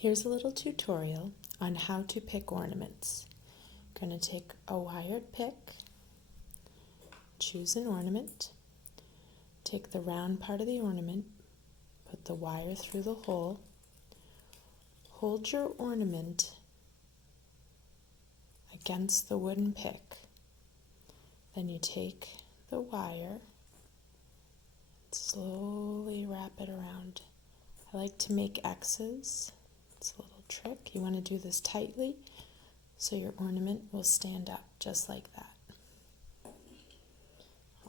Here's a little tutorial on how to pick ornaments. You're going to take a wired pick, choose an ornament, take the round part of the ornament, put the wire through the hole, hold your ornament against the wooden pick. Then you take the wire, slowly wrap it around. I like to make X's. It's a little trick. You want to do this tightly so your ornament will stand up just like that.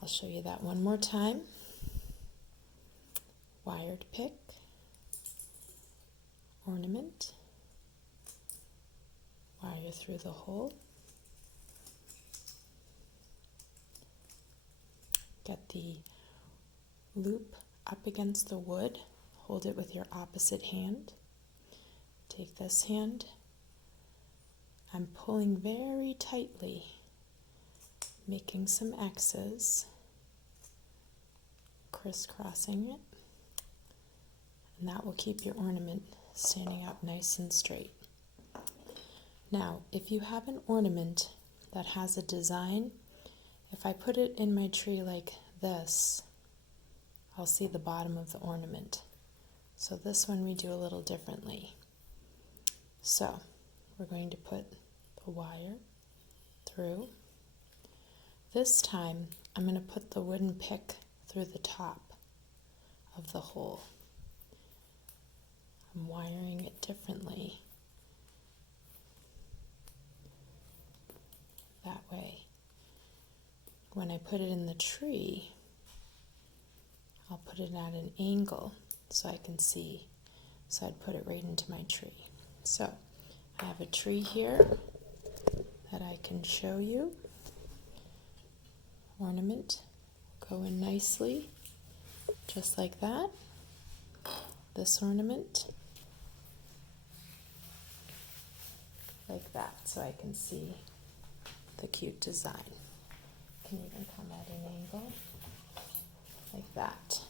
I'll show you that one more time. Wired pick, ornament, wire through the hole, get the loop up against the wood, hold it with your opposite hand. Take this hand, I'm pulling very tightly, making some X's, crisscrossing it, and that will keep your ornament standing up nice and straight. Now, if you have an ornament that has a design, if I put it in my tree like this, I'll see the bottom of the ornament. So this one we do a little differently. So we're going to put the wire through. This time I'm going to put the wooden pick through the top of the hole. I'm wiring it differently. That way. When I put it in the tree, I'll put it at an angle so I can see. So I'd put it right into my tree. So I have a tree here that I can show you. Ornament, go in nicely, just like that. This ornament, like that, so I can see the cute design. Can even come at an angle, like that.